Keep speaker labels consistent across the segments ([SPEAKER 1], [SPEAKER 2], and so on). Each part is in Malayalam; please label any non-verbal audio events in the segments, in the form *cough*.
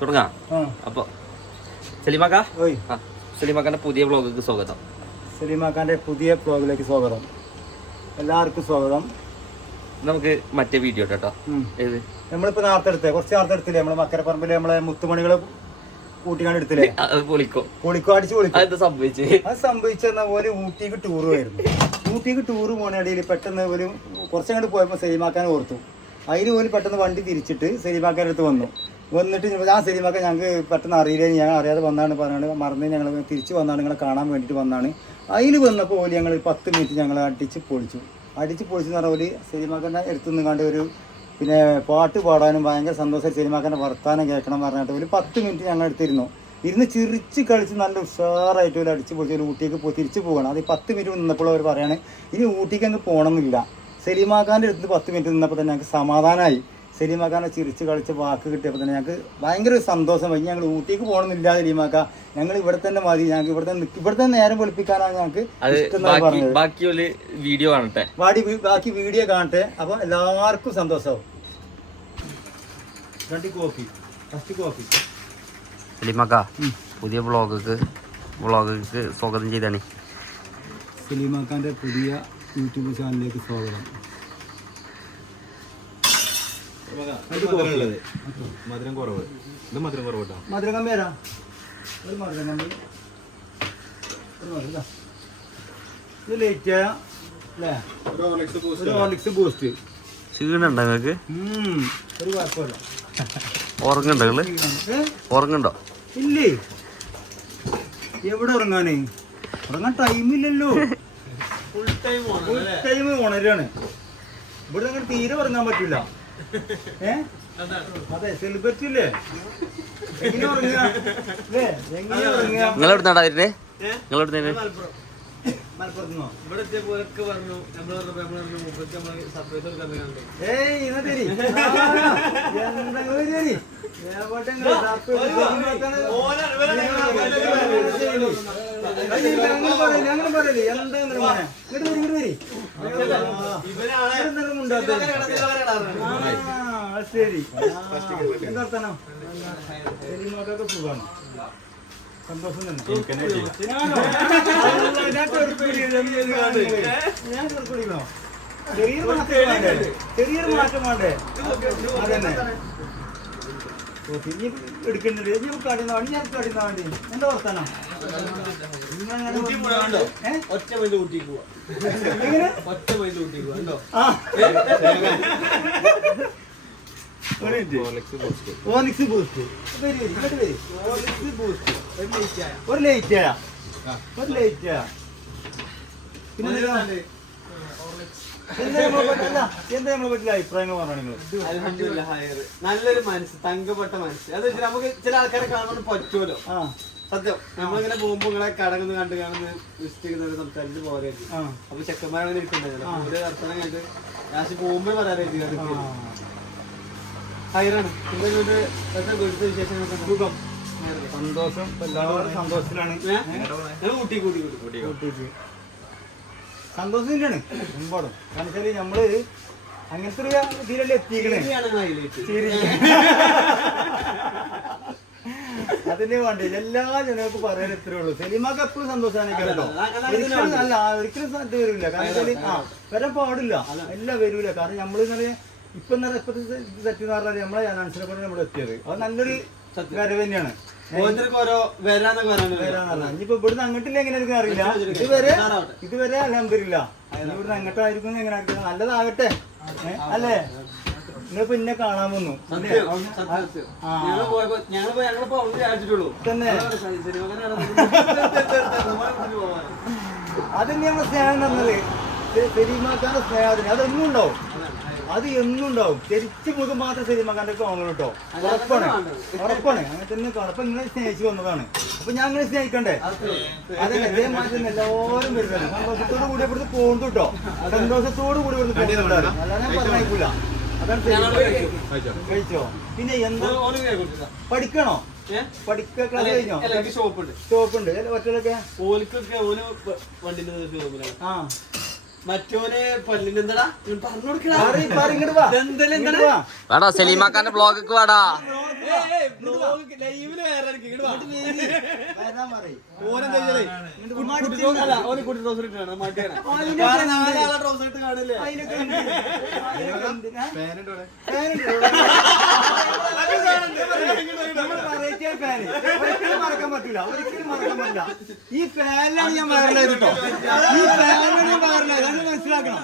[SPEAKER 1] തുടങ്ങാം.
[SPEAKER 2] അപ്പോൾ
[SPEAKER 1] അപ്പൊ സലീമാക്ക? ആ സലീമാക്കാന്റെ പുതിയ ബ്ലോഗിലേക്ക് സ്വാഗതം.
[SPEAKER 2] സലീമാക്കാന്റെ പുതിയ ബ്ലോഗിലേക്ക് സ്വാഗതം. എല്ലാവർക്കും സ്വാഗതം.
[SPEAKER 1] നമുക്ക് മറ്റേ വീഡിയോ കേട്ടോ. ഏത്?
[SPEAKER 2] നമ്മളിപ്പോ നേരത്തെ എടുത്തേ. കുറച്ച് നേരത്തെ എടുത്തില്ലേ? നമ്മളെ മക്കരപ്പറമ്പിൽ നമ്മളെ മുത്തുമണികൾ കൂട്ടിക്കാണ്ട് എടുത്തില്ലേ?
[SPEAKER 1] അത് പൊളിക്കോ.
[SPEAKER 2] പൊളിക്കോ അടിച്ച് പൊളിക്കോ.
[SPEAKER 1] അതെന്താ സംഭവിച്ചേ?
[SPEAKER 2] അത് സംഭവിച്ചെന്ന പോലെ ഊട്ടിക്ക് ടൂർ പോയിരുന്നു. ഊട്ടിക്ക് ടൂർ പോകണിടയിൽ പെട്ടെന്ന് ഒരു കുറച്ചങ്ങോട്ട് പോയപ്പോൾ സലീമാക്കാൻ ഓർത്തു. അതിന് പോലും പെട്ടെന്ന് വണ്ടി തിരിച്ചിട്ട് സലീമാക്കാൻ അടുത്ത് വന്നു. വന്നിട്ട് ആ സിനിമയൊക്കെ ഞങ്ങൾക്ക് പെട്ടെന്ന് അറിയില്ല ഞാൻ അറിയാതെ വന്നാണ് പറഞ്ഞാണ് മറന്ന് ഞങ്ങൾ തിരിച്ച് വന്നാണ് നിങ്ങളെ കാണാൻ വേണ്ടിയിട്ട് വന്നാണ്. അതിൽ വന്നപ്പോൾ ഓൽ ഞങ്ങൾ പത്ത് മിനിറ്റ് ഞങ്ങൾ അടിച്ച് പൊളിച്ചു. അടിച്ച് പൊളിച്ചു എന്ന് ഒരു പോലെ സലീമാക്കന്റെ അടുത്ത് നിന്നാണ്ട് ഒരു പിന്നെ പാട്ട് പാടാനും ഭയങ്കര സന്തോഷം സിനിമാക്കന്റെ വർത്താനം കേൾക്കണം പറഞ്ഞിട്ട് ഒരു പത്ത് മിനിറ്റ് ഞങ്ങൾ എടുത്തിരുന്നു. ഇരുന്ന് ചിരിച്ച് കളിച്ച് നല്ല ഉഷാറായിട്ട് ഒരു അടിച്ച് പൊളിച്ച് ഒരു ഊട്ടിക്ക് പോയി തിരിച്ച് പോകണം അത് പത്ത് മിനിറ്റ് നിന്നപ്പോൾ അവർ പറയാണ് ഇനി ഊട്ടിക്ക് അങ്ങ് പോകണമെന്നില്ല സലീമാക്കാന്റെ അടുത്ത് പത്ത് മിനിറ്റ് നിന്നപ്പോൾ തന്നെ ഞങ്ങൾക്ക് സമാധാനമായി സലീമാക്കാനെ ചിരിച്ച് കളിച്ച് വാക്ക് കിട്ടിയപ്പോൾ തന്നെ ഞങ്ങൾക്ക് ഭയങ്കര ഒരു സന്തോഷം. വൈകി ഞങ്ങൾ ഊട്ടിക്ക് പോകണമെന്നില്ല സലീമാക്ക. ഞങ്ങൾ ഇവിടെ തന്നെ മതി. ഞങ്ങൾക്ക് ഇവിടെ തന്നെ ഇവിടെ തന്നെ നേരം വെളുപ്പിക്കാനാണ് ഞങ്ങൾക്ക്
[SPEAKER 1] ബാക്കി ബാക്കി വീഡിയോ കാണട്ടെ?
[SPEAKER 2] വാടി ബാക്കി വീഡിയോ കാണട്ടെ. അപ്പോൾ എല്ലാവർക്കും സന്തോഷമാവും രണ്ട് കോഫി. First coffee.
[SPEAKER 1] സലീമാക്ക പുതിയ ബ്ലോഗ് ബ്ലോഗ്ക്ക് സ്വാഗതം ചെയ്താണ്.
[SPEAKER 2] സലീമാക്കാന്റെ പുതിയ യൂട്യൂബ് ചാനലിലേക്ക് സ്വാഗതം.
[SPEAKER 3] മധുരം കുറവ്. ഇത് മധുരം കുറവ് കേട്ടോ
[SPEAKER 2] മധുരം കമ്മി തരാം ഒരു മധുരം കമ്മി ഒരു മധുരം ഇതാ. ലേറ്റ് അല്ലേ? ഒരു ഹോർലിക്സ് ബൂസ്റ്റ്
[SPEAKER 1] ക്ഷീണുണ്ടോ നിങ്ങൾക്ക്?
[SPEAKER 2] ഒരു കുഴപ്പമില്ല.
[SPEAKER 1] ഉറങ്ങുണ്ടോ
[SPEAKER 2] നിങ്ങൾ?
[SPEAKER 1] ഉറങ്ങുണ്ടോ?
[SPEAKER 2] ഇല്ലേ? എവിടെ ഉറങ്ങാനേ? ഉറങ്ങാൻ ടൈമില്ലല്ലോ ഫുൾ ടൈം ഉണരാണ്. ഇവിടെ അങ്ങനെ തീരെ ഉറങ്ങാൻ പറ്റില്ല *laughs* ഏ? അതെ സെലിബ്രിറ്റി അല്ലേ എങ്ങനെ ഉറങ്ങുക? എങ്ങനെ ഉറങ്ങുക?
[SPEAKER 1] നിങ്ങൾ എവിടുന്നാടാ വരുന്നേ? നിങ്ങൾ എവിടുന്നേ
[SPEAKER 2] മലപ്പുറത്തുനിന്നോ?
[SPEAKER 4] ഇവിടെ എത്തിയപ്പോഴൊക്കെ പറഞ്ഞു. നമ്മൾ പറഞ്ഞപ്പോ നമ്മൾ പറഞ്ഞു മുപ്പത്തി നമ്മൾ സർപ്രൈസ് കൊടുക്കാൻ വേണ്ടി
[SPEAKER 2] ഏയ് ഇന്ന് തരി. *laughs* എന്താ ഒരു തരി. എവിടെ ഇങ്ങൾ. സർപ്രൈസ് ചെയ്യുന്നതൊക്കെ- അയ്യ, അങ്ങനെ പറയില്ല, അങ്ങനെ പറയില്ല. എന്താ ഇങ്ങനെ മോനെ? ഇങ്ങട് വരി, ശരി. എന്താ വർത്താനം? സന്തോഷം തന്നെ. ചെറിയൊരു മാറ്റം? ചെറിയൊരു മാറ്റം വേണ്ടേ? അതന്നെ. പിന്നെ എടുക്കുന്നുണ്ട് ഞാൻ കടിയുന്ന വേണ്ടി ഞാൻ കടിയുന്ന വേണ്ടി എന്താ വർത്താനം?
[SPEAKER 4] ഒറ്റ വൈദ്യ
[SPEAKER 2] എങ്ങനെ?
[SPEAKER 4] ഒറ്റ വൈദ്യ ഊട്ടിക്ക് പോവാ ഉണ്ടോ
[SPEAKER 2] ആ ഒരു മിനിറ്റ്. ഓലിക്സ് ബൂസ്റ്റ് ഓലിക്സ് ഒരു ലൈറ്റ് ആയ. ഒരു ലേറ്റ് ആയ. പിന്നെ എന്താ? എന്താ നമ്മളെ പറ്റില്ല എന്താ? നമ്മളെ പറ്റിയ അഭിപ്രായങ്ങൾ പറഞ്ഞോ നിങ്ങൾ?
[SPEAKER 4] അൽഹംദുലില്ലാ ഹയർ നല്ലൊരു മനസ്സ് തങ്കപ്പെട്ട മനസ്സ്. അത് വെച്ചാൽ നമുക്ക് ചില ആൾക്കാരെ കാണുമ്പോൾ പറ്റുമല്ലോ.
[SPEAKER 2] ആ.
[SPEAKER 4] സത്യം. നമ്മളിങ്ങനെ പോകുമ്പോ നിങ്ങളെ കടങ്ങുന്ന കണ്ട് കാണുന്ന വിസിറ്റ് സംസാരിച്ച് പോരായിരുന്നു.
[SPEAKER 2] ആ.
[SPEAKER 4] അപ്പൊ ചെക്കന്മാരങ്ങനെ ഇരിക്കുന്നുണ്ടല്ലോ. അവർ വർത്തനം കണ്ട് ലാസ്റ്റ് പോകുമ്പോൾ പറയാനായിട്ട്
[SPEAKER 2] സുഖം. സന്തോഷം. എല്ലാവരും സന്തോഷത്തിലാണ്.
[SPEAKER 4] കൂട്ടി കൂട്ടി.
[SPEAKER 2] സന്തോഷം തന്നെയാണ് മുമ്പാടും കാരണം വെച്ചാൽ നമ്മൾ അങ്ങനത്തെ ഒരു ഇതിലല്ലേ എത്തിക്കണേ?
[SPEAKER 4] ശരിയാണ്
[SPEAKER 2] അതിനെ വേണ്ടി എല്ലാ ജനങ്ങൾക്കും പറയാൻ എത്രേ ഉള്ളൂ. സിനിമക്ക് എപ്പോഴും സന്തോഷമാണ് കേട്ടോ. ഒരിക്കലും അല്ല ഒരിക്കലും ഇത് വരില്ല. കാരണം വെച്ചാൽ ആ വരാൻ പാടില്ല. എല്ലാം വരൂല. കാരണം നമ്മൾ ഇന്നലെ ഇപ്പൊ ഇപ്പോഴത്തെ സെറ്റ് എന്ന് പറഞ്ഞാൽ നമ്മളെ ജനാൻസിനെ കൊണ്ട് നമ്മൾ എത്തിയത്. അത് നല്ലൊരു വരവ് തന്നെയാണ്.
[SPEAKER 4] ഓരോരുത്തർക്ക് ഓരോ വരാന്നൊക്കെ പറയാനുള്ളത്
[SPEAKER 2] വരാന്നല്ല. ഇനിയിപ്പോ ഇവിടുന്ന് അങ്ങോട്ടില്ല എങ്ങനെ ആയിരിക്കും അറിയില്ല. ഇതുവരെ ഇതുവരെ അലഹമില്ല ഇവിടുന്ന് അങ്ങോട്ടായിരിക്കും എങ്ങനെ ആയിരിക്കും? നല്ലതാകട്ടെ അല്ലേ? നിങ്ങൾ ഇന്നെ കാണാൻ വന്നു. തന്നെ. *laughs* അതിന് നമ്മൾ സ്നേഹം തന്നത്. സെലിമാക്കാന്റെ സ്നേഹം അതൊന്നും അതെന്നും ഉണ്ടാവും. അത് എന്നും ഉണ്ടാവും. തിരിച്ച് മുഖം മാത്രം സെലിമാക്കാന്റെ കാണുള്ളൂ കേട്ടോ. ഉറപ്പാണ്. ഉറപ്പാണ്. അങ്ങനെ തന്നെ കാണും അപ്പൊ ഇങ്ങനെ സ്നേഹിച്ചു വന്നതാണ്. അപ്പൊ ഞാൻ ഇങ്ങനെ സ്നേഹിക്കണ്ടേ? അതല്ല ഇതേ മാറ്റം എല്ലാവരും വരുന്നത് സന്തോഷത്തോടു കൂടി ഇവിടുന്ന് പോകുന്നു കേട്ടോ. സന്തോഷത്തോടു കൂടി ഇവിടുന്ന് പോകുന്നുണ്ട് അല്ലാതെ ഞാൻ പറഞ്ഞേക്കൂല അതാണ്. കഴിച്ചോ? പിന്നെ എന്താ? പഠിക്കണോ? പഠിക്ക സ്റ്റോപ്പ് ഉണ്ട്. ഒറ്റ
[SPEAKER 4] ഓലിക്കൊക്കെ വണ്ടിന്റെ മറ്റോനെ ഇവൻ പറഞ്ഞു കൊടുക്കടാ.
[SPEAKER 1] വേടാ സലീമാക്കാന്റെ വ്ളോഗിക്ക് വാടാ.
[SPEAKER 2] മറക്കാൻ പറ്റൂല ഒരിക്കലും മറക്കാൻ പറ്റില്ല ഈ ഫാനിലാണ് ഞാൻ വയറിലായത് കേട്ടോ. ഈ ഫാനിലാണ് ഞാൻ വയറിലായത് അത് മനസ്സിലാക്കണം.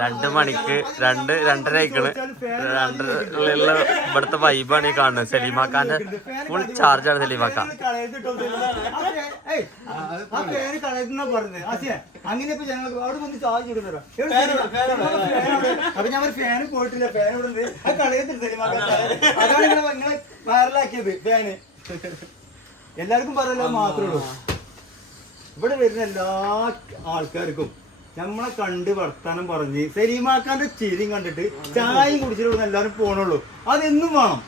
[SPEAKER 1] രണ്ട് മണിക്ക് രണ്ട് രണ്ടര രണ്ടുള്ള രണ്ടരയുള്ള ഇവിടുത്തെ വൈബാണ് ഈ കാണുന്നത്. സലീമാക്കാന്റെ ഫുൾ ചാർജാണ് സലീമാക്ക
[SPEAKER 2] അങ്ങനെ ഇപ്പൊ ഞങ്ങൾ അവിടെ വന്ന് ചാർജ് ഇടുന്നോ അപ്പൊ ഞാൻ ഒരു ഫാന് പോയിട്ടില്ല ഫാൻ ഇവിടെ കളയത്തില്ല സിനിമാക്കാൻ അതാണ്. ഇങ്ങനെ നിങ്ങളെ വൈറലാക്കിയത് ഫാന്. എല്ലാവർക്കും പറയല്ലോ മാത്രമേ ഉള്ളൂ. ഇവിടെ വരുന്ന എല്ലാ ആൾക്കാർക്കും നമ്മളെ കണ്ട് വർത്താനം പറഞ്ഞ് സലീമാക്കാന്റെ ചിരിയും കണ്ടിട്ട് ചായയും കുടിച്ചിട്ട് എല്ലാവരും പോണുള്ളൂ. അതെന്നും വേണം.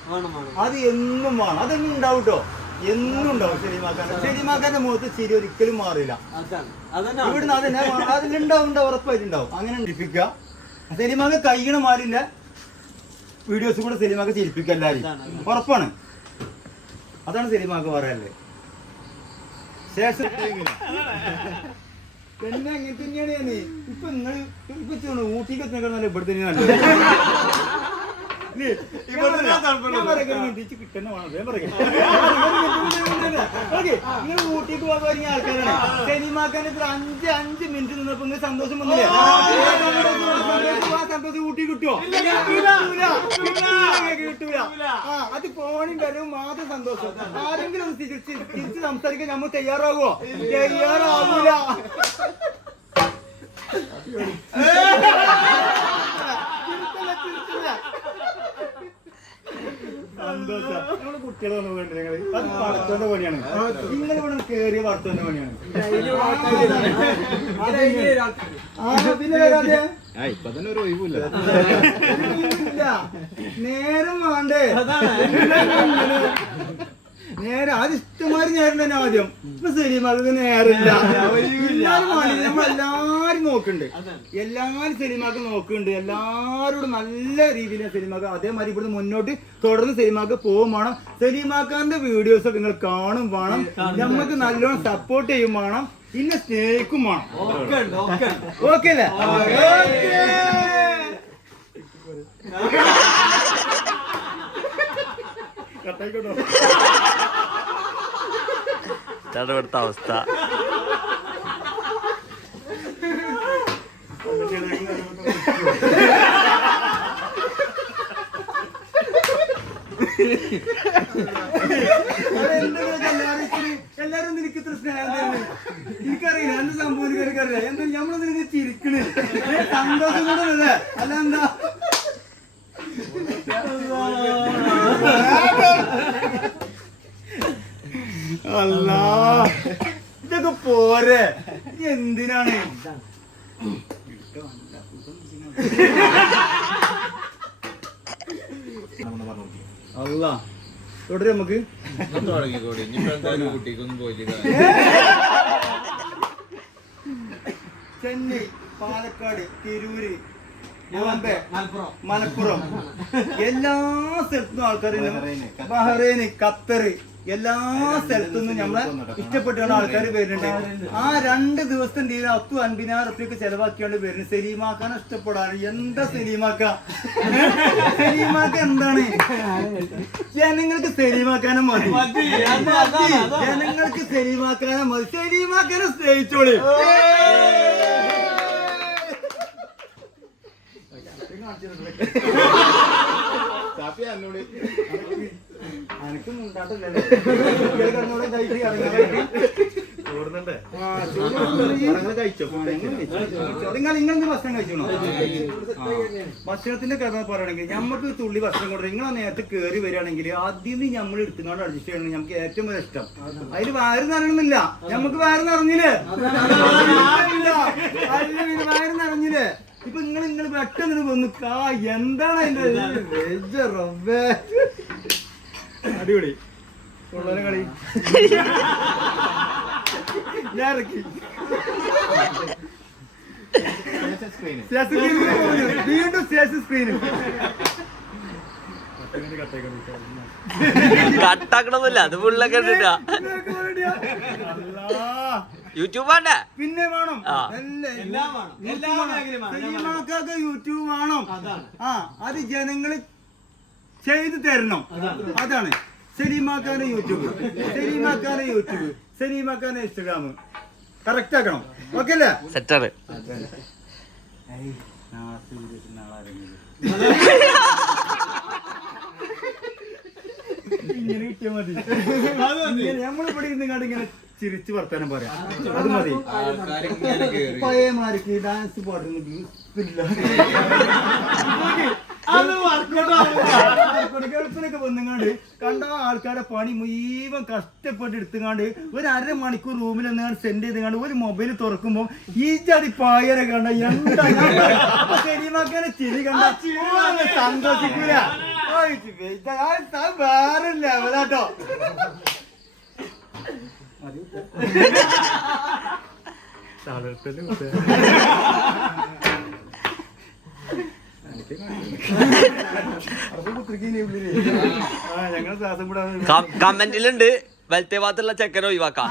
[SPEAKER 2] അത് എന്നും വേണം. അതെന്നും ഉണ്ടാവും കേട്ടോ എന്നും ഉണ്ടാവും സലീമാക്കാന്റെ സലീമാക്കാന്റെ മുഖത്ത് ചിരി ഒരിക്കലും മാറില്ല. ഇവിടുന്ന് അതന്നെ അതിലുണ്ടാവും ഉണ്ടാവും ഉറപ്പായിട്ടുണ്ടാവും. അങ്ങനെ ചിരിപ്പിക്കുക. സലീമാക്ക കൈകണ മാറില്ല വീഡിയോസ് കൂടെ സലീമാക്ക ചിരിപ്പിക്കല്ലാരും ഉറപ്പാണ്. അതാണ് സലീമാക്ക് പറയാനുള്ളത് ശേഷം പിന്നെ അങ്ങനെ തന്നെയാണ് ഞാൻ ഇപ്പൊ നിങ്ങൾ ഇപ്പൊ ഊട്ടിക്ക് ഇവിടെ തന്നെയാണ് നല്ലത് ഇല്ലേ? ഞാൻ പറയാം, ഞാൻ തിരിച്ച് കിട്ടുന്ന വേണം. നിങ്ങൾ ഊട്ടിക്ക് പോകാൻ ഒരുങ്ങിയ ആൾക്കാരാണ് സിനിമാക്കാൻ ഇത്ര അഞ്ച് അഞ്ച് മിനിറ്റ് നിന്നപ്പോ നിങ്ങൾക്ക് സന്തോഷം വന്നില്ലേ സന്തോഷം ഊട്ടി കിട്ടുമോ കിട്ടൂല അത് ഫോണിൽ വരവും മാത്രം സന്തോഷം ആരെങ്കിലും തിരിച്ച് തിരിച്ച് സംസാരിക്കാൻ നമ്മൾ തയ്യാറാകുമോ തയ്യാറാകൂല സന്തോഷം. നമ്മൾ കുട്ടികളെ വന്ന് പോകണ്ടേ നിങ്ങൾ അത് വളർത്തുന്ന പണിയാണ്. നിങ്ങൾ ഇവിടെ കേറിയ വളർത്തുന്ന പണിയാണ്. ആ, പിന്നെ
[SPEAKER 3] ആ ഇപ്പൊ തന്നെ ഒരു ഒഴിവില്ല.
[SPEAKER 2] ഇല്ല. നേരം വേണ്ടേ? നേരം അത് ഇഷ്ടമാതിരി നേരം തന്നെ ആദ്യം. ഇപ്പൊ സലീമാക്ക് നേരമില്ല. എല്ലാരും നോക്കുന്നുണ്ട്. എല്ലാരും സിനിമാക്ക് നോക്കുന്നുണ്ട്. എല്ലാരോടും നല്ല രീതിയിൽ സിനിമാക്ക് അതേമാതിരി ഇവിടുന്ന് മുന്നോട്ട് തുടർന്ന് സിനിമാക്ക് പോവും വേണം. സലീമാക്കാന്റെ വീഡിയോസ് ഒക്കെ നിങ്ങൾ കാണും വേണം. നമുക്ക് നല്ലോണം സപ്പോർട്ട് ചെയ്യും വേണം. പിന്നെ സ്നേഹിക്കും വേണം. ഓക്കെ അല്ലേ? കട്ടായിക്കോട്ടോ.
[SPEAKER 1] ഇവിടുത്തെ അവസ്ഥ. *laughs*
[SPEAKER 2] എല്ലാരും നിനക്ക് ഇത്ര സ്നേഹം എനിക്കറിയില്ല. എന്ത് സംഭവം? എനിക്കറിയാം എന്താ നമ്മൾ നിനക്ക് ചിരിക്കണ് സന്തോഷം കൂടെ അല്ല എന്താ അല്ലാ ഇതൊക്കെ പോരെ ഇത് എന്തിനാണ്
[SPEAKER 3] നമ്മൾ പറഞ്ഞു
[SPEAKER 2] അല്ല തുടരെ നമുക്ക്. ചെന്നൈ പാലക്കാട് തിരൂര് ബോംബെ
[SPEAKER 4] മലപ്പുറം.
[SPEAKER 2] മലപ്പുറം. എല്ലാ സ്ഥലത്തും ആൾക്കാരുണ്ട്
[SPEAKER 3] ബഹ്റൈന്,
[SPEAKER 2] ബഹ്റൈന് ഖത്തർ. എല്ലാ സ്ഥലത്തും നമ്മളെ ഇഷ്ടപ്പെട്ടു ആൾക്കാർ വരുന്നുണ്ട്. ആ രണ്ട് ദിവസത്തെ ലീവ് അത്തു അൻപതിനായിരം റുപ്യൊക്കെ ചെലവാക്കിയാണ് വരുന്നത് സെലീമാക്കാൻ ഇഷ്ടപ്പെടാറ് എന്താ സെലീമാക്ക? സെലീമാക്ക എന്താണ്? ജനങ്ങൾക്ക് സെലീമാക്കാനും മതി. ജനങ്ങൾക്ക് സെലീമാക്കാനും മതി. സെലീമാക്കാനും സ്നേഹിച്ചോളി.
[SPEAKER 3] കാണിച്ചിട്ടുണ്ട് എന്നോട്. നിങ്ങൾ
[SPEAKER 2] ഭക്ഷണം ഭക്ഷണത്തിന്റെ കഥ പറയുകയാണെങ്കിൽ നമുക്ക് തുള്ളി ഭക്ഷണം കൊണ്ട് നിങ്ങൾ നേരത്തെ കയറി വരികയാണെങ്കിൽ ആദ്യം ഞമ്മൾ നമ്മൾ എടുത്തുകൊണ്ട് അഡ്ജസ്റ്റ് ചെയ്യണം നമുക്ക് ഏറ്റവും വലിയ ഇഷ്ടം. അതിൽ വയറ് നിറയണമെന്നില്ല നമുക്ക് വയറ് നിറഞ്ഞില്ലേ? വയറ് നിറഞ്ഞില്ലേ? ഇപ്പൊ നിങ്ങൾ നിങ്ങൾ പെട്ടെന്ന് വന്നു കാ എന്താണ് അതിന്റെ റബ്ബേ അടിപൊളി. കളി. ഞാൻ ഇറക്കി. വീണ്ടും സ്റ്റേഷൻ സ്ക്രീനിൽ
[SPEAKER 1] കട്ടാക്കണമെന്നില്ല അത് ഫുള്ളൊക്കെ യൂട്യൂബ് വേണ്ടേ?
[SPEAKER 2] പിന്നെ വേണം.
[SPEAKER 4] എല്ലാം വേണം. എല്ലാ മേഖലയും വേണം.
[SPEAKER 2] യൂട്യൂബ് വേണം.
[SPEAKER 4] അതാണ്.
[SPEAKER 2] ആ അത് ജനങ്ങൾ ചെയ്തു തരണം. അതാണ്. സലീമാക്കാന്റെ യൂട്യൂബ്. സലീമാക്കാന്റെ യൂട്യൂബ്. സലീമാക്കാന്റെ ഇൻസ്റ്റഗ്രാം കറക്റ്റ് ആക്കണം. ഓക്കെ അല്ലേ?
[SPEAKER 1] സെറ്റർ
[SPEAKER 2] ഇങ്ങനെ കിട്ടിയാ മതി. നമ്മളിവിടെ ഇരുന്ന് കണ്ട് ഇങ്ങനെ ചിരിച്ച് വർത്താനം പറയാം. അത് മതി.
[SPEAKER 5] പഴയ കേറി.
[SPEAKER 2] പഴയമാർക്ക് ഡാൻസ് പാടുന്നത്
[SPEAKER 4] അത് വർക്കൗട്ട്.
[SPEAKER 2] ഗൾഫിലൊക്കെ കണ്ട ആൾക്കാരെ പണി മുഴുവൻ കഷ്ടപ്പെട്ട് എടുത്തുകൊണ്ട് ഒരു അരമണിക്കൂർ റൂമിൽ നിന്നാണ്ട് സെൻഡ് ചെയ്തുങ്ങാണ്ട് ഒരു മൊബൈൽ തുറക്കുമ്പോ ഈ ജാതി പായരെ കണ്ട എന്താ ശരിമാക്കാനെ ചിരി കണ്ട സന്തോഷിക്കൂല. വേറെ ലെവലാട്ടോ.
[SPEAKER 1] കമന്റിലുണ്ട് വലത്തെ ഭാഗത്തുള്ള ചെക്കനെ ഒഴിവാക്കാം.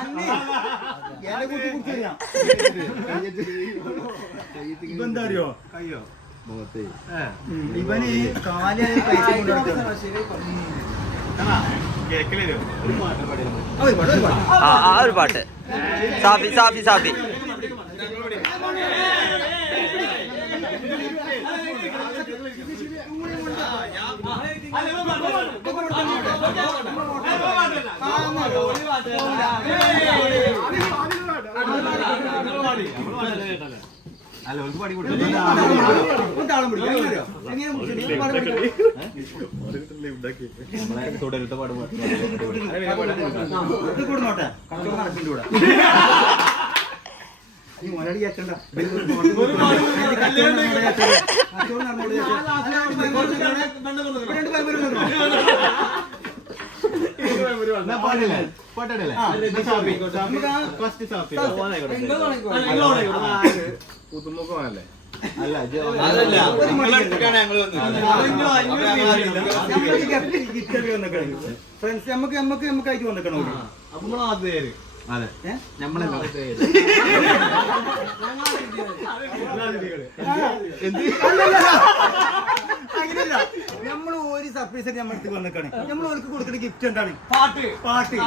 [SPEAKER 2] ഇതെന്താ അറിയോ കയ്യോ ഇവന് കാൽ പൈസ കൊണ്ട് ആ, ഒരു പാട്ട്, ഒരു പാട്ട്.
[SPEAKER 1] ആ ആ പാട്ട് സാഫി സാഫി സാഫി
[SPEAKER 3] അല്ല തുടരുത്ത പാട്
[SPEAKER 2] കൊടുന്നോട്ടെ കച്ചവടം നടക്കില്ല ഇവിടെ ഈ മുതലാളി ചേച്ചണ്ട കച്ചവടം നടന്നോട്
[SPEAKER 3] പാടില്ലേ പാട്ടല്ലേ
[SPEAKER 2] ആ,
[SPEAKER 3] സാഫി
[SPEAKER 2] നമുക്ക് ആ
[SPEAKER 3] ഫസ്റ്റ് പുതുമുഖമാണല്ലേ അല്ല
[SPEAKER 2] ഫ്രണ്ട്സ് നമുക്ക് നമുക്ക് നമുക്കായിട്ട് വന്നിക്കണോ
[SPEAKER 3] അതെ? നമ്മളല്ല
[SPEAKER 2] അങ്ങനെയല്ല നമ്മൾ ഒരു സർപ്രൈസ് നമ്മൾ എടുത്ത് വന്നിക്കാണ് നമ്മൾ അവർക്ക് കൊടുക്കുന്ന ഗിഫ്റ്റ് എന്താണ്
[SPEAKER 4] പാട്ട്
[SPEAKER 2] പാട്ട്?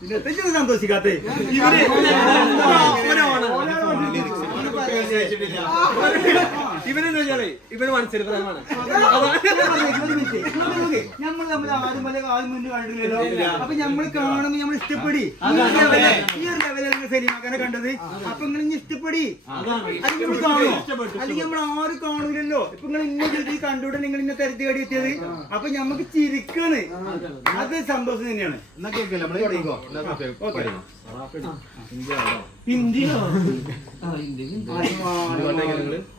[SPEAKER 2] പിന്നെ സന്തോഷിക്കാത്തേ ഇവർ
[SPEAKER 4] ഇവനെന്ന് വെച്ചാലേ ഇവന് മനസ്സിൽ പ്രേമാണ്
[SPEAKER 2] നമ്മൾ തമ്മിൽ ആദ്യം പോലെ ആദ്യം മുന്നേ കണ്ടില്ലല്ലോ അപ്പൊ നമ്മൾ കാണുമ്പോ നമ്മൾ ഇഷ്ടപ്പെടി. ഈ ഒരു ലെവലാണ് സിനിമാക്കാരെ കണ്ടത്. അപ്പൊ നിങ്ങൾ ഇനി ഇഷ്ടപ്പെടി അല്ലെങ്കിൽ നമ്മൾ കാണുമോ അല്ലെങ്കിൽ നമ്മൾ ആരും കാണൂലല്ലോ. ഇപ്പൊ നിങ്ങൾ ഇന്ന രീതി കണ്ടുകൂടെ നിങ്ങൾ ഇന്ന തരത്തി കടി എത്തിയത്. അപ്പൊ ഞമ്മക്ക് ചിരിക്കാണ്. അത് സന്തോഷം തന്നെയാണ്.
[SPEAKER 3] എന്നാ കേൾക്കില്ല? നമ്മൾ തുടങ്ങിക്കോ പാടിക്കോ
[SPEAKER 2] ഹിന്ദിയോ
[SPEAKER 3] എന്തല്ലേ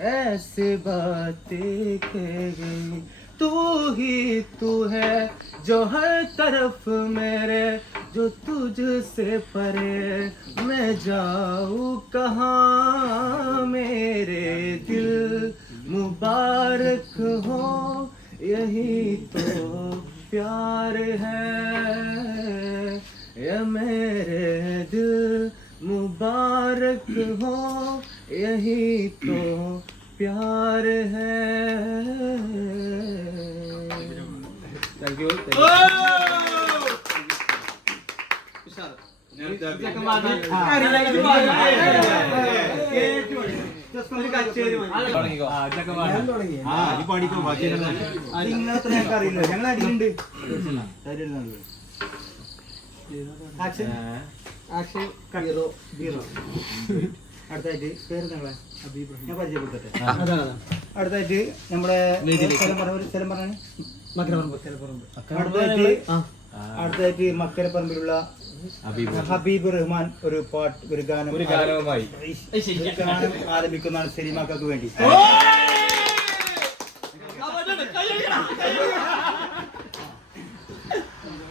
[SPEAKER 2] ऐसी बातें कह गई तू ही तू है जो हर तरफ़ मेरे, जो तुझसे परे। मैं जाऊँ कहाँ मेरे दिल मुबारक हो? यही तो प्यार है। ये मेरे दिल मुबारक हो? यही तो प्यार है थैंक यू
[SPEAKER 3] ആ നീ പാടിക്കോ ബാക്കി
[SPEAKER 2] നിങ്ങളത്ര ഞങ്ങൾക്ക് അറിയില്ല ഞങ്ങൾ അടിയുണ്ട് ആക്ഷൻ
[SPEAKER 4] ആക്ഷൻ ഹീറോ
[SPEAKER 2] ഹീറോ അടുത്തായിട്ട് പേര് നിങ്ങളെ ഞാൻ പരിചയപ്പെടുത്തട്ടെ.
[SPEAKER 4] അതാണ്.
[SPEAKER 2] അടുത്തായിട്ട് നമ്മുടെ സ്ഥലം പറഞ്ഞ ഒരു സ്ഥലം
[SPEAKER 4] മക്കരപ്പറമ്പ്
[SPEAKER 2] അടുത്തായിട്ട് മക്കരപ്പറമ്പിലുള്ള ഹബീബ് റഹ്മാൻ. ഒരു പാട്ട് ഒരു ഗാനം
[SPEAKER 5] ഒരു ഗാനവുമായി.
[SPEAKER 2] ഗാനം ആലപിക്കുന്നതാണ് സിനിമാക്കൾക്ക് വേണ്ടി
[SPEAKER 3] എന്റെ ഫേവറേറ്റ് സാധനം
[SPEAKER 4] അത്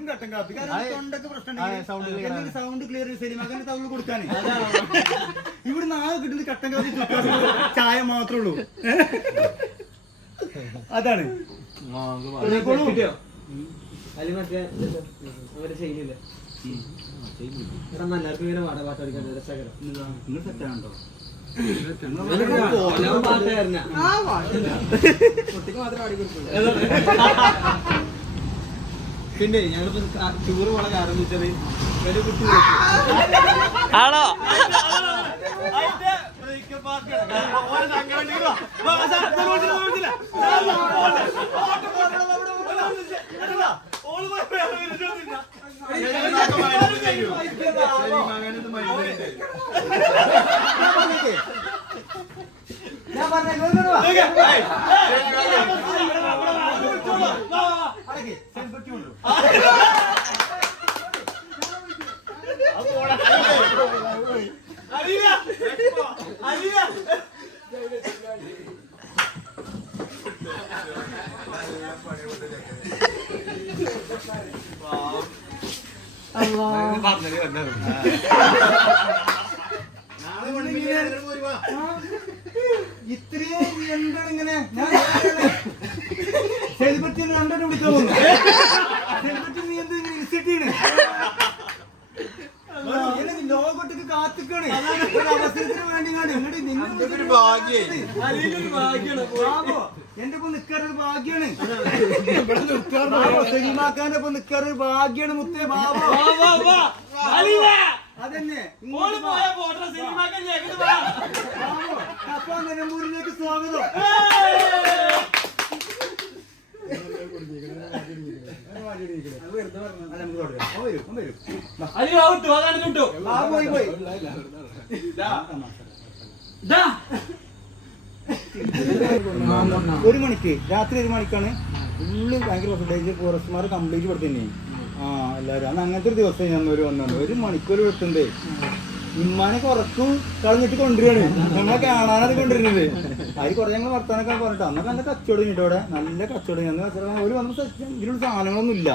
[SPEAKER 2] എല്ലാവർക്കും കട്ടൻ കാപ്പി കാരണം തൊണ്ടക്ക് പ്രശ്നം സൗണ്ട് ക്ലിയർ സിനിമാക്കാന്റെ തവൾ കൊടുക്കാനേ. ഇവിടുന്ന് ആകെ കിട്ടുന്നത് കട്ടൻ കാപ്പി ചായ മാത്രമേ ഉള്ളൂ. അതാണ്.
[SPEAKER 4] അതിൽ മറ്റേ ഇങ്ങനെ പാടാ പാട്ട് പഠിക്കാൻ. രസകരം ഞാൻ പാട്ടുകാരനാ പിന്നെ ഞങ്ങളിപ്പോ ടൂറ് എന്ന് വെച്ചാൽ ഒരു കുട്ടി
[SPEAKER 1] ആണോ?
[SPEAKER 2] ഞാൻ പറഞ്ഞ ഇത്രയും എന്താണ് ഇങ്ങനെ ഞാൻ രണ്ടെണ്ണം വിളിക്കാൻ പോകുന്നു സെലിബ്രിറ്റി നീ എന്ത് ഇൻസിറ്റിയാണ് ലോകത്തേക്ക് കാത്തിക്കാണ്. ഒരു അവസരത്തിന് വേണ്ടി എന്റെ ഒപ്പം നിക്കാറൊരു ഭാഗ്യാണ് സലീമാക്കാന്റെ ഒപ്പം നിക്കാറൊരു ഭാഗ്യാണ് മുത്തേ ബാബോ അതന്നെ. അപ്പൊ നിലമ്പൂരിലേക്ക് സ്വാഗതം. ഒരു മണിക്ക് രാത്രി ഒരു മണിക്കാണ് ഫുള്ള് ഭയങ്കര പെർസെന്റേജ് ഫോറസ്റ്റ്മാർ കംപ്ലീറ്റ് തന്നെയാണ് ആ എല്ലാരും. അന്ന് അങ്ങനത്തെ ഒരു ദിവസം ഞാൻ ഒരു വന്നത് ഒരു മണിക്കൂർ വെട്ടുണ്ടേ ഇമ്മാനെ കുറക്കും കളഞ്ഞിട്ട് കൊണ്ടുവരികയാണ്. നമ്മളെ കാണാനത് കൊണ്ടുവരുന്നത്. അതിൽ കുറെ ഞങ്ങൾ വർത്താനൊക്കെ പറഞ്ഞിട്ട് അന്നൊക്കെ നല്ല കച്ചവടം കിട്ടും നല്ല കച്ചവടം. എന്ന് വെച്ചാൽ ഒരു വന്ന ഇതിലുള്ള സാധനങ്ങളൊന്നും ഇല്ല.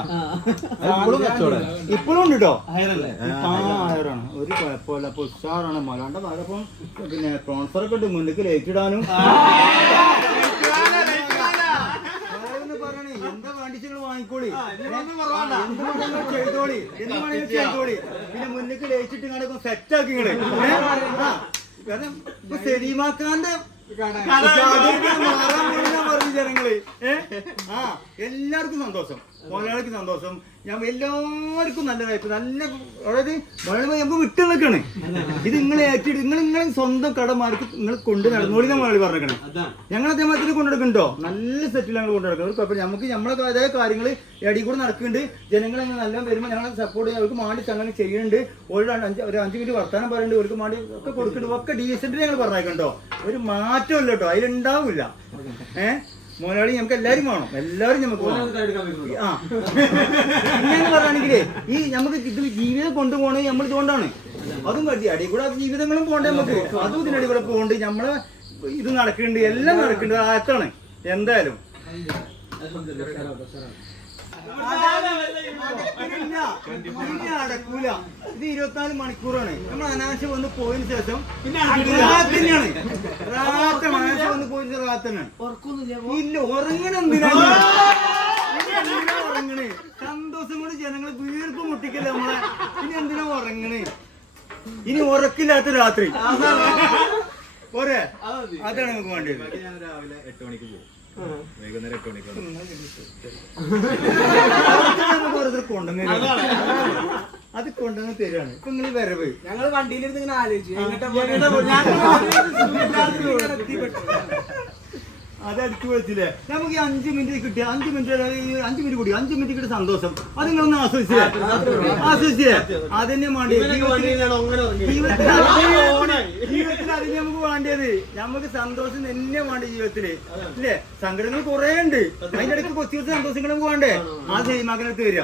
[SPEAKER 3] ഇപ്പോഴും കച്ചവടം.
[SPEAKER 2] ഇപ്പോഴും ഉണ്ട് കേട്ടോ ആ ആയിരാണ് ഒരു കുഴപ്പമില്ല. അപ്പൊ ഉഷാറാണ്. മലാണ്ട ഭാഗപ്പം പിന്നെ സ്പോൺസർ ഒക്കെ ഉണ്ട് മുന്നിലേക്ക് ലേറ്റ് ഇടാനും വേറൊന്ന് പറയണേ, എന്താ വേണ്ടിച്ച് നിങ്ങൾ വാങ്ങിക്കോളി. എന്ത് വേണമെങ്കിലും ചെയ്തോളി? എന്ത് വേണമെങ്കിലും ചെയ്തോളി? പിന്നെ മുന്നിക്ക് ലയിച്ചിട്ട് ഇങ്ങനെ സെറ്റ് ആക്കി കാരണം ഇപ്പൊ സെലീമാക്കാന്റെ മാറാൻ ജനങ്ങൾ ഏഹ് ആ എല്ലാവർക്കും സന്തോഷം. മലയാളിക്ക് സന്തോഷം. ഞാൻ എല്ലാവർക്കും നല്ല ലൈഫ് നല്ല അതായത് വളരെ നമുക്ക് വിട്ടു നിൽക്കണേ. ഇത് നിങ്ങൾ ഏറ്റിട്ട് നിങ്ങൾ നിങ്ങളെ സ്വന്തം കടമാർക്ക് നിങ്ങൾ കൊണ്ട് നടന്നോളി മലയാളി പറഞ്ഞേക്കണേ. ഞങ്ങൾ അതേമാതിരി കൊണ്ടുനടക്കുന്നുണ്ടോ നല്ല സെറ്റിൽ ഞങ്ങൾ കൊണ്ടുനടക്കുന്നത് ഒരു കുഴപ്പമില്ല. നമുക്ക് നമ്മളെ അതേ കാര്യങ്ങൾ എടി കൂടെ നടക്കുന്നുണ്ട്. ജനങ്ങൾ അങ്ങനെ നല്ല വരുമ്പോൾ ഞങ്ങളെ സപ്പോർട്ട് ചെയ്യാൻ അവർക്ക് മാണ്ടി അങ്ങനെ ചെയ്യുന്നുണ്ട്. ഒരു അഞ്ച് ഒരു അഞ്ച് മിനിറ്റ് വർത്താനം പറയുന്നുണ്ട്. അവർക്ക് മാണ്ടി ഒക്കെ കൊടുക്കുന്നുണ്ട്. ഒക്കെ ഡീസെന്റ് ഞങ്ങൾ പറഞ്ഞേക്കണ്ടോ ഒരു മാറ്റമില്ല കേട്ടോ. അതിലുണ്ടാവില്ല. ഏഹ് മോനാളി നമുക്ക് എല്ലാവരും വേണം. എല്ലാരും നമുക്ക് വേണം. ആ. ഇങ്ങനെ പറയുകയാണെങ്കിലേ ഈ നമുക്ക് ഇത് ജീവിതം കൊണ്ടുപോകണേ നമ്മൾ ഇതുകൊണ്ടാണ്. അതും കരുതി അടി കൂടെ ജീവിതങ്ങളും പോകണ്ടേ നമുക്ക്. അതും ഇതിനടി കൂടെ പോകണ്ട് നമ്മളെ ഇത് നടക്കുന്നുണ്ട് എല്ലാം നടക്കുന്നുണ്ട്. ആയത്താണ് എന്തായാലും. അടക്കൂല ഇത് ഇരുപത്തിനാല് മണിക്കൂറാണ് നമ്മൾ അനാവശ്യം വന്ന് പോയതിന് ശേഷം പിന്നെ തന്നെയാണ് റാത്താണ് അനാവശ്യം വന്ന് പോയതിന് റാത്ത് തന്നെയാണ് ഇല്ല ഉറങ്ങണ എന്തിനാ എന്തിനാ ഉറങ്ങണേ? സന്തോഷം കൊണ്ട് ജനങ്ങളെ വീർപ്പ് മുട്ടിക്കല്ലേ നമ്മളെ ഇനി എന്തിനാ ഉറങ്ങണേ ഇനി ഉറക്കില്ലാത്ത രാത്രി. പോരെ അതാണ് നമുക്ക് വേണ്ടത്
[SPEAKER 3] രാവിലെ എട്ട് മണിക്ക് പോകും.
[SPEAKER 5] വൈകുന്നേരം എട്ട്.
[SPEAKER 2] അത് കൊണ്ടുവന്ന് തരാണ് ഇപ്പൊ നിങ്ങൾ വരവ്
[SPEAKER 4] ഞങ്ങൾ വണ്ടിയിലിരുന്ന് ഇങ്ങനെ ആലോചിച്ചു. എങ്ങോട്ടാ
[SPEAKER 2] വെച്ചില്ലേ? നമുക്ക് അഞ്ച് മിനിറ്റ് കിട്ടിയ അഞ്ച് മിനിറ്റ് അഞ്ച് മിനിറ്റ് കൂടി അഞ്ച് മിനിറ്റ് കിട്ടിയ സന്തോഷം. അത് നിങ്ങളൊന്ന് ആസ്വദിച്ചില്ലേ ആസ്വദിച്ചില്ലേ അതിനെ വേണ്ടി
[SPEAKER 4] ഇവനൊക്കെ
[SPEAKER 2] ജീവിതത്തിൽ
[SPEAKER 4] വണ്ടിയിലാണ് അങ്ങനെ ഉറങ്ങിയത്.
[SPEAKER 2] ജീവിതത്തിൽ അതിനെ- അതിന് നമുക്ക് നമുക്ക് സന്തോഷം തന്നെ വേണ്ട ജീവിതത്തിൽ. ഇല്ലേ? സങ്കടങ്ങൾ കുറെ ഉണ്ട്. അതിന്റെ ഇടയ്ക്ക് കൊച്ചു കൊച്ചു സന്തോഷങ്ങൾ നമുക്ക് വേണ്ടേ? ആ സിനിമാക്കിനടുത്ത് വരിക.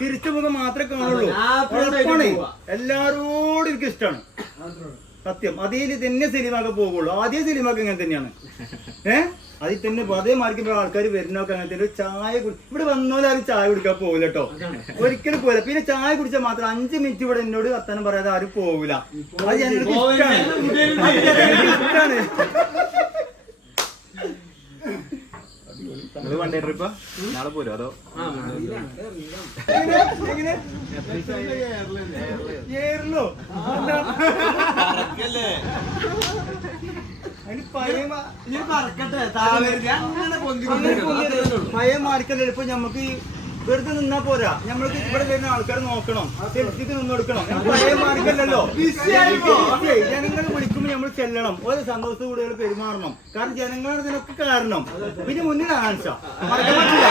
[SPEAKER 2] തിരിച്ചു മുഖം മാത്രമേ കാണുള്ളൂ. എല്ലാരോടും എനിക്ക് ഇഷ്ടമാണ് സത്യം. അതേ തന്നെ സിനിമക്ക് പോകുള്ളൂ. ആദ്യ സിനിമക്ക് ഇങ്ങനെ തന്നെയാണ്. ഏ? അതിൽ തന്നെ അതേ മാർക്ക് ആൾക്കാർ വരുന്നൊക്കെ അങ്ങനെ തന്നെ. ഒരു ചായ കുടി ഇവിടെ വന്നോലാരും ചായ കുടിക്കാൻ പോകില്ല കേട്ടോ. ഒരിക്കലും പോകില്ല പിന്നെ ചായ കുടിച്ചാൽ മാത്രം അഞ്ച് മിനിറ്റ് ഇവിടെ എന്നോട് വർത്താനം പറയാതെ ആരും പോകില്ല അത് ഞങ്ങൾക്ക് ഇഷ്ടമാണ് ഇഷ്ടമാണ്
[SPEAKER 3] നിങ്ങൾ വൺ ഡേ ട്രിപ്പാ നാളെ
[SPEAKER 2] പഴയ. മാർക്കല്ലേ ഇപ്പൊ ഞമ്മക്ക് വെറുതെ നിന്നാ പോരാ. ഞമ്മൾക്ക് ഇവിടെ വരുന്ന ആൾക്കാർ നോക്കണം. സെൽഫിക്ക് നിന്ന് കൊടുക്കണം ഞമ്മക്ക് പഴയ മാർക്കല്ലല്ലോ ജനങ്ങൾ വിളിക്കുമ്പോൾ നമ്മൾ ചെല്ലണം. ഒരു സന്തോഷ കൂടുതൽ പെരുമാറണം. കാരണം ജനങ്ങളാണ് ഇതിനൊക്കെ കാരണം. പിന്നെ മുന്നിൽ ആകാംക്ഷ. മറക്കാൻ പറ്റില്ല.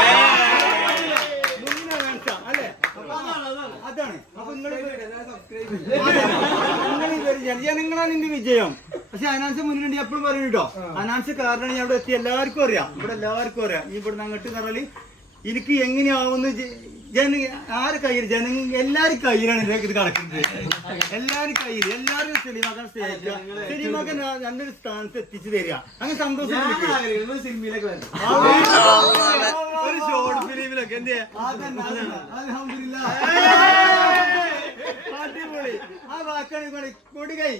[SPEAKER 2] മുന്നിൽ ആകാംക്ഷ. അല്ലേ? അപ്പൊ അതാണ്. അപ്പൊ നിങ്ങൾ ജനങ്ങളാണ് എന്റെ വിജയം. പക്ഷെ അനാൻസ് മുന്നിലുണ്ട് എപ്പോഴും പറയും കേട്ടോ അനാൻസ് കാരണം ഞാൻ ഇവിടെ എത്തി എല്ലാവർക്കും അറിയാം. ഇവിടെ എല്ലാവർക്കും അറിയാം. ഈ ഇവിടെ അങ്ങോട്ട് പറഞ്ഞാൽ എനിക്ക് എങ്ങനെയാവുന്ന ജന ആരെ കയ്യിൽ ജന എല്ലാരും കയ്യിലാണ് ഇത് കിടക്കുന്നത് എല്ലാരും കയ്യിൽ എല്ലാരും സിനിമാക്കാൻ സ്നേഹിക്കുക സിനിമാക്കാൻ നല്ലൊരു സ്ഥാനത്ത് എത്തിച്ചു തരിക അങ്ങനെ സന്തോഷം
[SPEAKER 4] ഒരു സിനിമയിലേക്ക് വരണം
[SPEAKER 2] ഒരു ഷോർട്ട് ഫിലിമിലൊക്കെ എന്തേ അൽഹംദുലില്ലാ. അടിപൊളി ആ വാക്കാണ് കൊടി കൈ.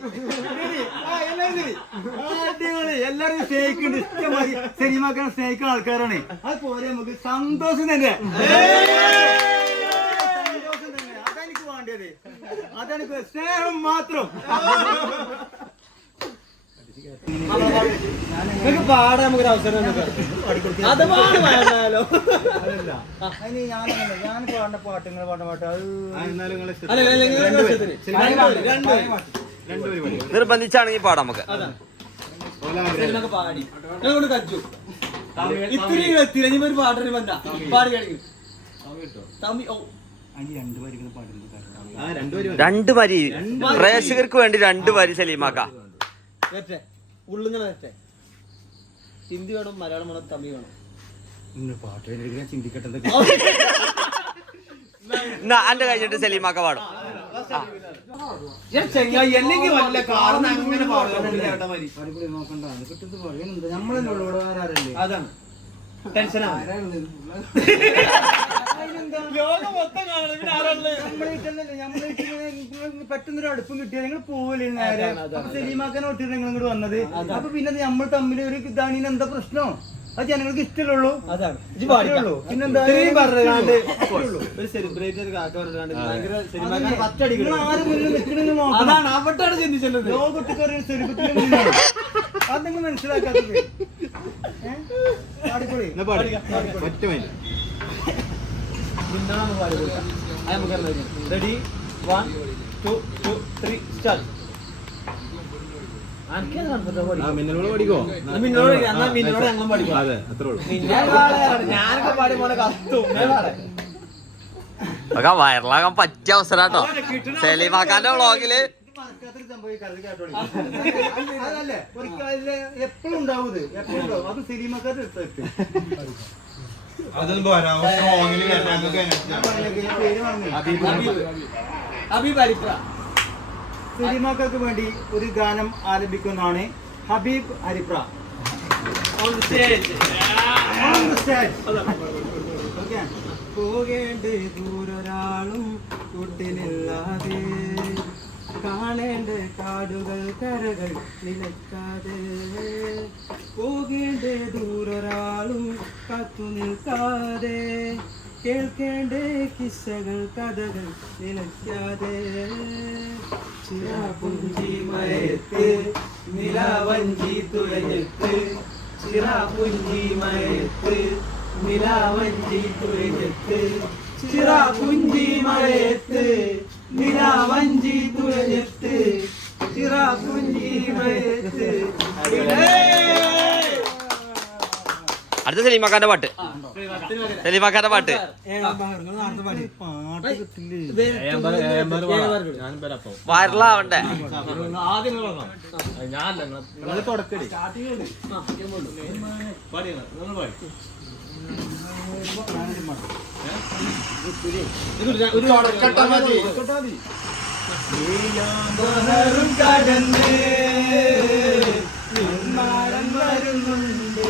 [SPEAKER 2] അടിപൊളി എല്ലാവരും സ്നേഹിക്കുന്നുണ്ട് ഇഷ്ടമായി സിനിമക്കാരെ സ്നേഹിക്കുന്ന ആൾക്കാരാണ് അത് പോരെ നമുക്ക് സന്തോഷം തന്നെ അതെനിക്ക് വേണ്ടത് അതെനിക്ക് സ്നേഹം മാത്രം
[SPEAKER 4] പാടാൻ നമുക്കൊരു അവസരം തന്നിട്ട്.
[SPEAKER 2] പാടാലോ അതിന് ഞാനങ്ങനെ ഞാൻ പാടുന്ന പാട്ട് നിങ്ങൾ പാടുന്ന പാട്ട് അത്
[SPEAKER 1] നിർബന്ധിച്ചാണെങ്കിൽ പാടാം നമുക്ക്.
[SPEAKER 4] പാടി. ഞങ്ങളോട് കച്ചു ഇത്രയും എത്തിയില്ല ഇനി ഒരു പാട്ടിന് ബന്ധ പാടി
[SPEAKER 2] രണ്ട്
[SPEAKER 1] വരി പ്രേക്ഷകർക്ക് വേണ്ടി രണ്ട് വരി സലീമാക്ക
[SPEAKER 4] ഹിന്ദി വേണം മലയാളം വേണം തമിഴ് വേണം
[SPEAKER 2] ഇന്ന് പാട്ട് ഞാൻ ചിന്തിക്കട്ടെ
[SPEAKER 1] എന്റെ കഴിഞ്ഞിട്ട് സലീമാക്ക പാടും
[SPEAKER 4] ഞാൻ ചെങ്ങായി അല്ലെങ്കിൽ വല്ല കാരണം അങ്ങനെ
[SPEAKER 2] നോക്കണ്ട കിട്ടുന്നത് പറയുന്നുണ്ട് ആരല്ലേ
[SPEAKER 4] അതാണ് ടെൻഷനാണ് ലോകം മൊത്തം കാണണം പിന്നെ
[SPEAKER 2] അടുപ്പം കിട്ടിയാൽ നിങ്ങൾ പോവില്ലേ നേരെ? അപ്പൊ സലീമാക്കാൻ ഒട്ടിട്ട് നിങ്ങൾ ഇങ്ങോട്ട് വന്നത്. അപ്പൊ പിന്നെ നമ്മൾ തമ്മിൽ ഒരു ഇതാണ് എന്താ പ്രശ്നം? അത് ജനങ്ങൾക്ക് ഇഷ്ടമുള്ളൂ.
[SPEAKER 4] അതാണ്.
[SPEAKER 2] പിന്നെന്താ?
[SPEAKER 4] ഒരു സെലിബ്രേറ്റ് ഒരു കാക്ക പറഞ്ഞാണ്ട് അതാണ് ചിന്തിച്ചത്
[SPEAKER 2] ലോകത്തൊക്കെ സെലിബ്രിറ്റി അത് നിങ്ങൾ മനസ്സിലാക്കാത്തത്.
[SPEAKER 3] എന്നാ പാടി ഒറ്റ mind ready
[SPEAKER 4] one two two three start
[SPEAKER 3] അതെ.
[SPEAKER 4] ഞാനൊക്കെ പാടി പോലെ കത്തും. ഞാൻ പാടാം.
[SPEAKER 1] ഒക്കെ വൈറലാകാൻ പറ്റിയ അവസരം കേട്ടോ. സെലിമാക്കാന്റെ
[SPEAKER 2] വ്ളോഗിൽ എപ്പോഴും ഉണ്ടാവും ഇത്. എപ്പോഴും ഉണ്ടാവും. അത് സിനിമക്കാരുടെ
[SPEAKER 5] അതൊന്നും പോരാ. സ്ട്രോങ്ങിൽ
[SPEAKER 4] ഹബീബ് അലിപ്ര
[SPEAKER 2] സിനിമക്കൾക്ക് വേണ്ടി ഒരു ഗാനം ആലപിക്കുന്നതാണ് ഹബീബ്. Okay.
[SPEAKER 4] പോകേണ്ട ദൂരൊരാളും കൂട്ടിനില്ലാതെ കാണേണ്ട കാടുകൾ കരകൾ നിലക്കാതെ പോകേണ്ട ദൂരൊരാളും കത്തു നിൽക്കാതെ. കേൾക്കേണ്ട കിസ്സകൾ കഥകൾ നിലയ്ക്കാതെ. ചിരാപുഞ്ചി മയത്ത് നിലാവഞ്ചി തുഴഞ്ഞിട്ട് ചിറാപുഞ്ചി മയത്ത് നിലാവഞ്ചി തുഴഞ്ഞിട്ട് ചിറാപുഞ്ചി മയത്ത് നിലാവഞ്ചി മയത്ത്
[SPEAKER 1] അടുത്ത സലീമാക്കാന്റെ പാട്ട്. സലീമാക്കാന്റെ പാട്ട്. വൈറലാവണ്ടേ?
[SPEAKER 4] ബഹറും കടന്ന് വരുന്നുണ്ട്.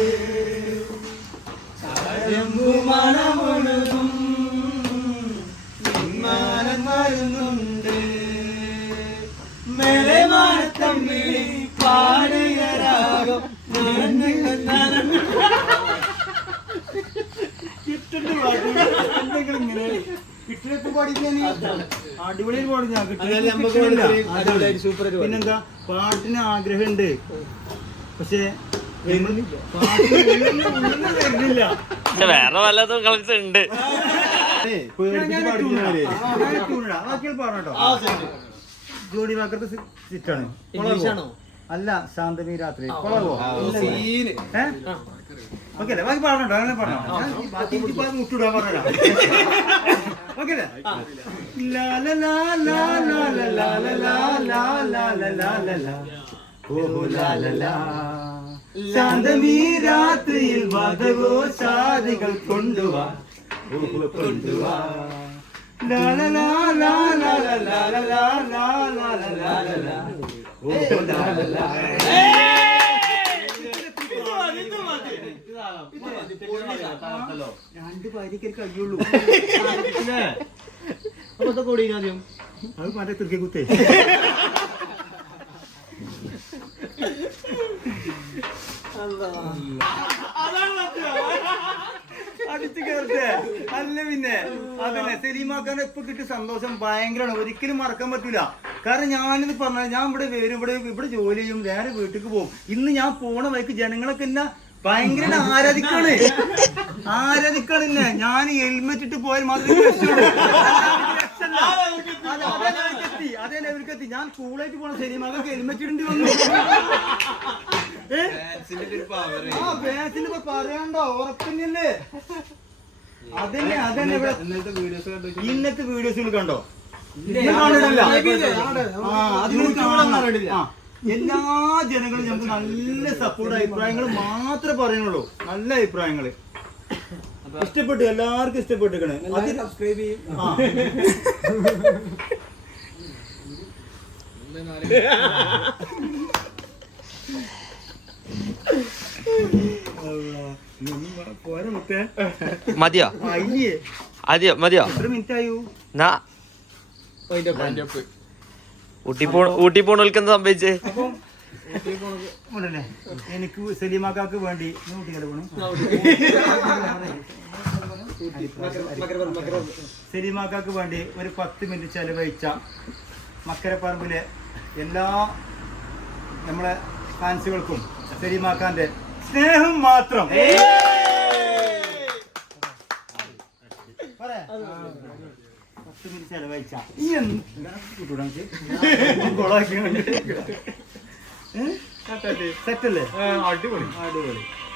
[SPEAKER 4] മണമൊഴുകും വരുന്നുണ്ട്. മേലെ മാനത്തമ്മിളി പാടുകരാകും
[SPEAKER 2] അടിപൊളി പാടും പിന്നെന്താ? പാട്ടിന് ആഗ്രഹമുണ്ട്. പക്ഷേ
[SPEAKER 1] വേറെ വല്ലതും കളിച്ചുണ്ട്
[SPEAKER 2] ജോഡി വാക്കത്ത് സിറ്റാണ്
[SPEAKER 4] ഇംഗ്ലീഷാണോ
[SPEAKER 2] അല്ല ശാന്തമി രാത്രി കൊളവോ ഓക്കെ അല്ലേ ബാക്കി പാടണോ അങ്ങനെ പറഞ്ഞോ ബാക്കി മുട്ടിടാൻ പറഞ്ഞോ ഓക്കെ. ശാന്തമീ രാത്രിയിൽ വധവോ ശാദികൾ കൊണ്ടുവാ കൊണ്ടുവാ ലാ ലാ ലാ ലാ ലാ ലാ ലാ ലാ ലാ ലാ. രണ്ട് ഭാര്യക്ക് കഴിയുള്ളൂ അത് മറ്റേ തിരികെ കുത്തേ അടിച്ചു കയറട്ടെ അല്ല പിന്നെ അതന്നെ സലീമാക്കാന്റെ എപ്പോ കിട്ടിയ സന്തോഷം ഭയങ്കരമാണ് ഒരിക്കലും മറക്കാൻ പറ്റൂല. കാരണം ഞാനിത് പറഞ്ഞാൽ ഞാൻ ഇവിടെ വരും ഇവിടെ ഇവിടെ ജോലി ചെയ്യും നേരെ വീട്ടിലേക്ക് പോകും. ഇന്ന് ഞാൻ പോണ വഴിക്ക് ജനങ്ങളൊക്കെ എന്നാ ഭയങ്കര ആരാധിക്കാണ്. ആരാധിക്കാണ് എന്നെ. ഞാൻ ഹെൽമെറ്റ് ഇട്ട് പോയാൽ മാത്രമേ. അത് ലെവലിക്ക് എത്തി ഞാൻ സ്കൂളായിട്ട് പോണ സിനിമകൾക്ക് ഹെൽമെറ്റ് ഇടേണ്ടി വന്നു? ആ ഇപ്പൊ പറയാണ്ടോ. ഉറപ്പന്നല്ലേ അതന്നെ അതന്നെ ഇവിടെ. ഇന്നത്തെ വീഡിയോസുകൾ കണ്ടോ? എല്ലാ ജനങ്ങളും ഞങ്ങൾക്ക് നല്ല സപ്പോർട്ട് അഭിപ്രായങ്ങൾ മാത്രമേ പറയുന്നുള്ളൂ. നല്ല അഭിപ്രായങ്ങൾ. ഇഷ്ടപ്പെട്ടു എല്ലാവർക്കും ഇഷ്ടപ്പെട്ടിരിക്കണേ.
[SPEAKER 4] സബ്സ്ക്രൈബ് ചെയ്യും.
[SPEAKER 1] മതിയോ? മതിയോ?
[SPEAKER 2] എത്ര മിനിറ്റ് ആയോ?
[SPEAKER 1] ഊട്ടി പോ ഊട്ടി പോണവർക്ക് എന്താ സംഭവിച്ചേ?
[SPEAKER 2] എനിക്ക് സലീമാക്കാക്ക് വേണ്ടി സലീമാക്കാക്ക് വേണ്ടി ഒരു പത്ത് മിനിറ്റ് ചെലവഴിച്ച മക്കരപ്പറമ്പിലെ എല്ലാ നമ്മളെ ഫാൻസുകൾക്കും സലീമാക്കാന്റെ സ്നേഹം മാത്രം. പറയാ. പത്ത് മിനിറ്റ് ചെലവഴിച്ചാ. ഈ എന്ത്? കൂട്ടൂടാ കൊളാക്കി സെറ്റല്ലേ?
[SPEAKER 5] അടിപൊളി.
[SPEAKER 2] അടിപൊളി.